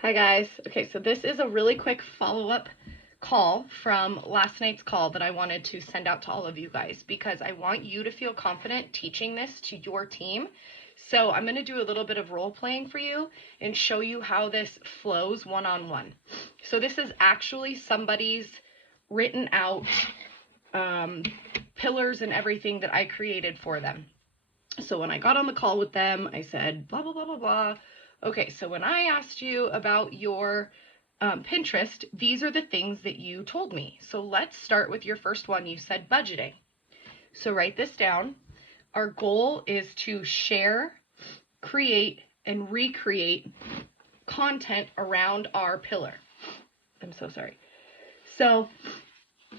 Hi guys. Okay, so this is a really quick follow-up call from last night's call that I wanted to send out to all of you guys because I want you to feel confident teaching this to your team. So I'm going to do a little bit of role playing for you and show you how this flows one-on-one. So this is actually somebody's written out pillars and everything that I created for them. So when I got on the call with them, I said, blah, blah, blah, blah, blah. Okay, so when I asked you about your Pinterest, these are the things that you told me. So let's start with your first one. You said budgeting. So write this down. Our goal is to share, create, and recreate content around our pillar. I'm so sorry. So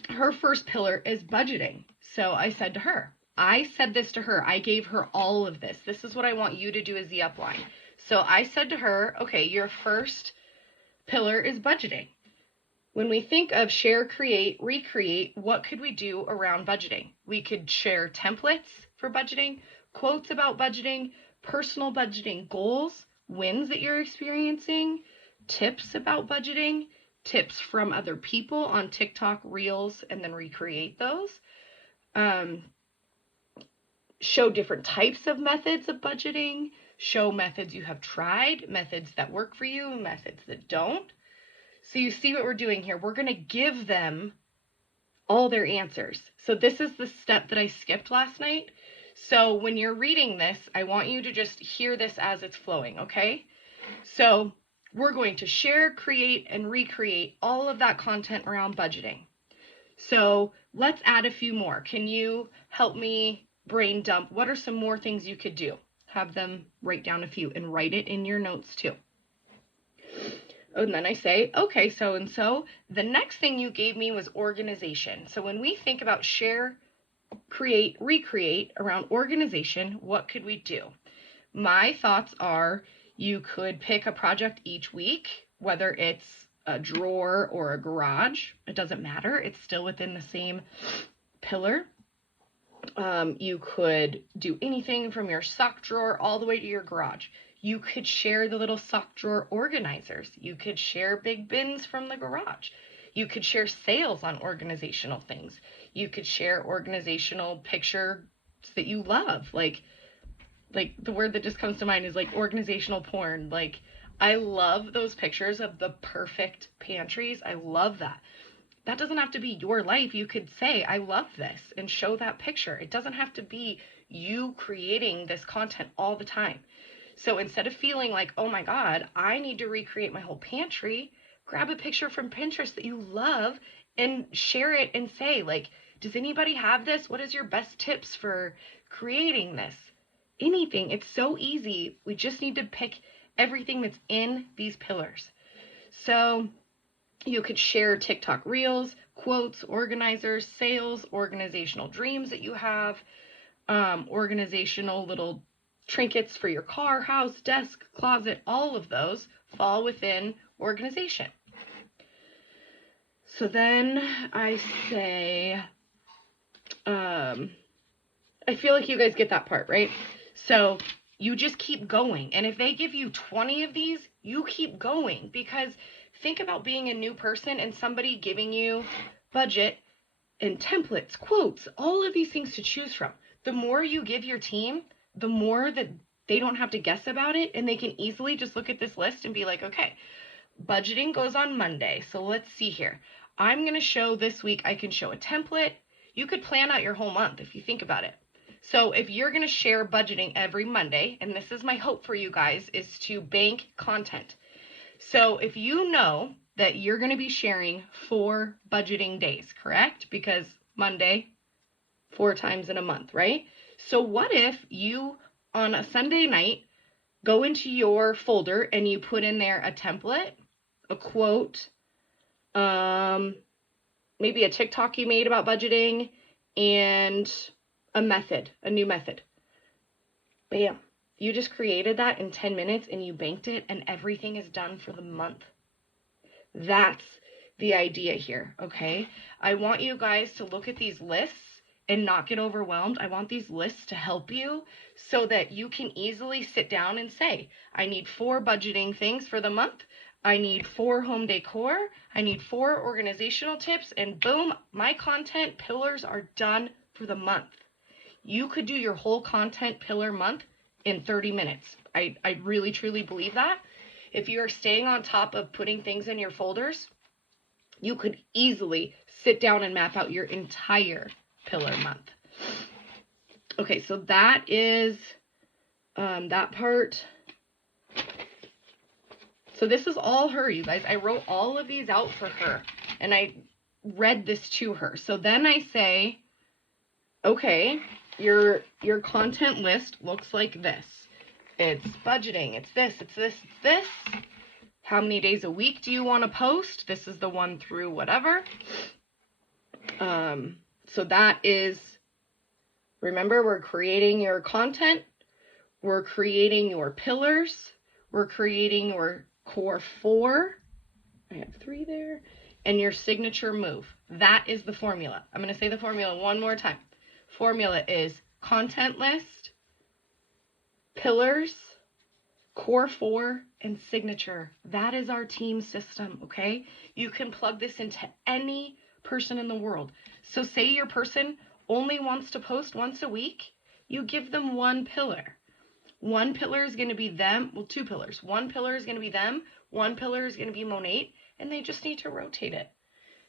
her first pillar is budgeting. So I said to her, I said this to her. I gave her all of this. This is what I want you to do as the upline. So I said to her, okay, your first pillar is budgeting. When we think of share, create, recreate, what could we do around budgeting? We could share templates for budgeting, quotes about budgeting, personal budgeting goals, wins that you're experiencing, tips about budgeting, tips from other people on TikTok, Reels, and then recreate those. Show different types of methods of budgeting, show methods you have tried, methods that work for you, methods that don't. So you see what we're doing here. We're going to give them all their answers. So this is the step that I skipped last night. So when you're reading this, I want you to just hear this as it's flowing, okay? So we're going to share, create, and recreate all of that content around budgeting. So let's add a few more. Can you help me brain dump? What are some more things you could do? Have them write down a few and write it in your notes too. And then I say, okay, so-and-so, the next thing you gave me was organization. So when we think about share, create, recreate around organization, what could we do? My thoughts are you could pick a project each week, whether it's a drawer or a garage. It doesn't matter. It's still within the same pillar. You could do anything from your sock drawer all the way to your garage. You could share the little sock drawer organizers. You could share big bins from the garage. You could share sales on organizational things. You could share organizational pictures that you love. Like the word that just comes to mind is like organizational porn. Like I love those pictures of the perfect pantries. I love that. That doesn't have to be your life. You could say, I love this and show that picture. It doesn't have to be you creating this content all the time. So instead of feeling like, oh my God, I need to recreate my whole pantry, grab a picture from Pinterest that you love and share it and say, like, does anybody have this? What is your best tips for creating this? Anything. It's so easy. We just need to pick everything that's in these pillars. So you could share TikTok reels, quotes, organizers, sales, organizational dreams that you have, organizational little trinkets for your car, house, desk, closet, all of those fall within organization. So then I say, I feel like you guys get that part, right? So you just keep going. And if they give you 20 of these, you keep going, because think about being a new person and somebody giving you budget and templates, quotes, all of these things to choose from. The more you give your team, the more that they don't have to guess about it, and they can easily just look at this list and be like, okay, budgeting goes on Monday. So let's see here. I'm going to show this week, I can show a template. You could plan out your whole month if you think about it. So if you're going to share budgeting every Monday, and this is my hope for you guys, is to bank content. So if you know that you're going to be sharing 4 budgeting days, correct? Because Monday, 4 times in a month, right? So what if you, on a Sunday night, go into your folder and you put in there a template, a quote, maybe a TikTok you made about budgeting, and a method, a new method. Bam. You just created that in 10 minutes and you banked it, and everything is done for the month. That's the idea here, okay? I want you guys to look at these lists and not get overwhelmed. I want these lists to help you so that you can easily sit down and say, I need 4 budgeting things for the month. I need 4 home decor. I need 4 organizational tips, and boom, my content pillars are done for the month. You could do your whole content pillar month in 30 minutes. I really, truly believe that. If you are staying on top of putting things in your folders, you could easily sit down and map out your entire pillar month. Okay, so that is that part. So this is all her, you guys. I wrote all of these out for her, and I read this to her. So then I say, okay, your content list looks like this. It's budgeting. It's this, it's this, it's this. How many days a week do you want to post? This is the one through whatever. So that is, remember, we're creating your content. We're creating your pillars. We're creating your core 4. I have 3 there. And your signature move. That is the formula. I'm going to say the formula one more time. Formula is content list, pillars, core 4, and signature. That is our team system, okay? You can plug this into any person in the world. So say your person only wants to post once a week. You give them 1 pillar. 1 pillar is going to be them. Well, 2 pillars. 1 pillar is going to be them. 1 pillar is going to be Monat, and they just need to rotate it.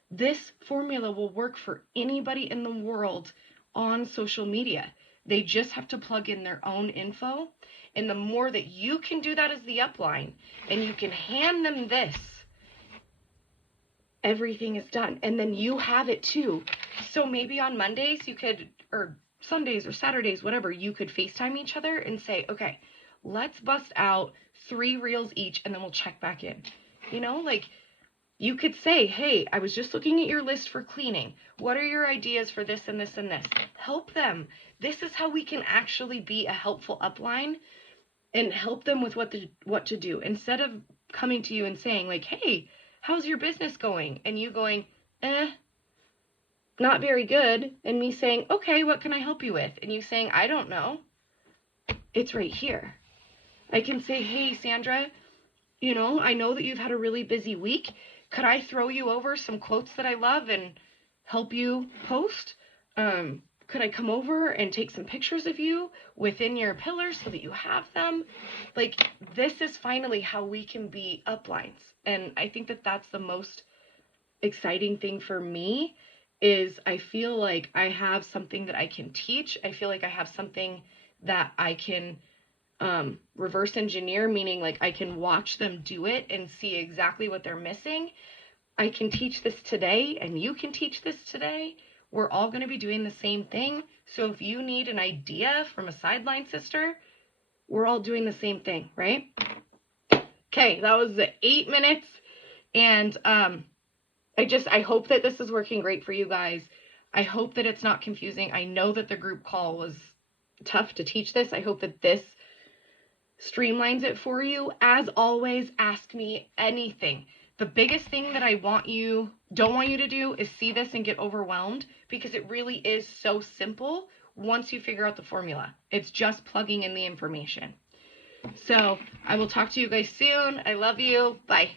This formula will work for anybody in the world on social media. They just have to plug in their own info. And the more that you can do that as the upline, and you can hand them this, everything is done. And then you have it too. So maybe on Mondays you could, or Sundays or Saturdays, whatever, you could FaceTime each other and say, okay, let's bust out 3 reels each, and then we'll check back in. You know, like, you could say, hey, I was just looking at your list for cleaning. What are your ideas for this and this and this? Help them. This is how we can actually be a helpful upline and help them with what to do. Instead of coming to you and saying, like, hey, how's your business going? And you going, not very good. And me saying, okay, what can I help you with? And you saying, I don't know. It's right here. I can say, hey, Sandra, you know, I know that you've had a really busy week. Could I throw you over some quotes that I love and help you post? Could I come over and take some pictures of you within your pillars so that you have them? Like, this is finally how we can be uplines. And I think that that's the most exciting thing for me, is I feel like I have something that I can teach. I feel like I have something that I can reverse engineer, meaning like I can watch them do it and see exactly what they're missing. I can teach this today, and you can teach this today. We're all going to be doing the same thing. So if you need an idea from a sideline sister, we're all doing the same thing, right? Okay, that was 8 minutes. And I hope that this is working great for you guys. I hope that it's not confusing. I know that the group call was tough to teach this. I hope that this streamlines it for you. As always, ask me anything. The biggest thing that I don't want you to do is see this and get overwhelmed, because it really is so simple once you figure out the formula. It's just plugging in the information. So I will talk to you guys soon. I love you. Bye.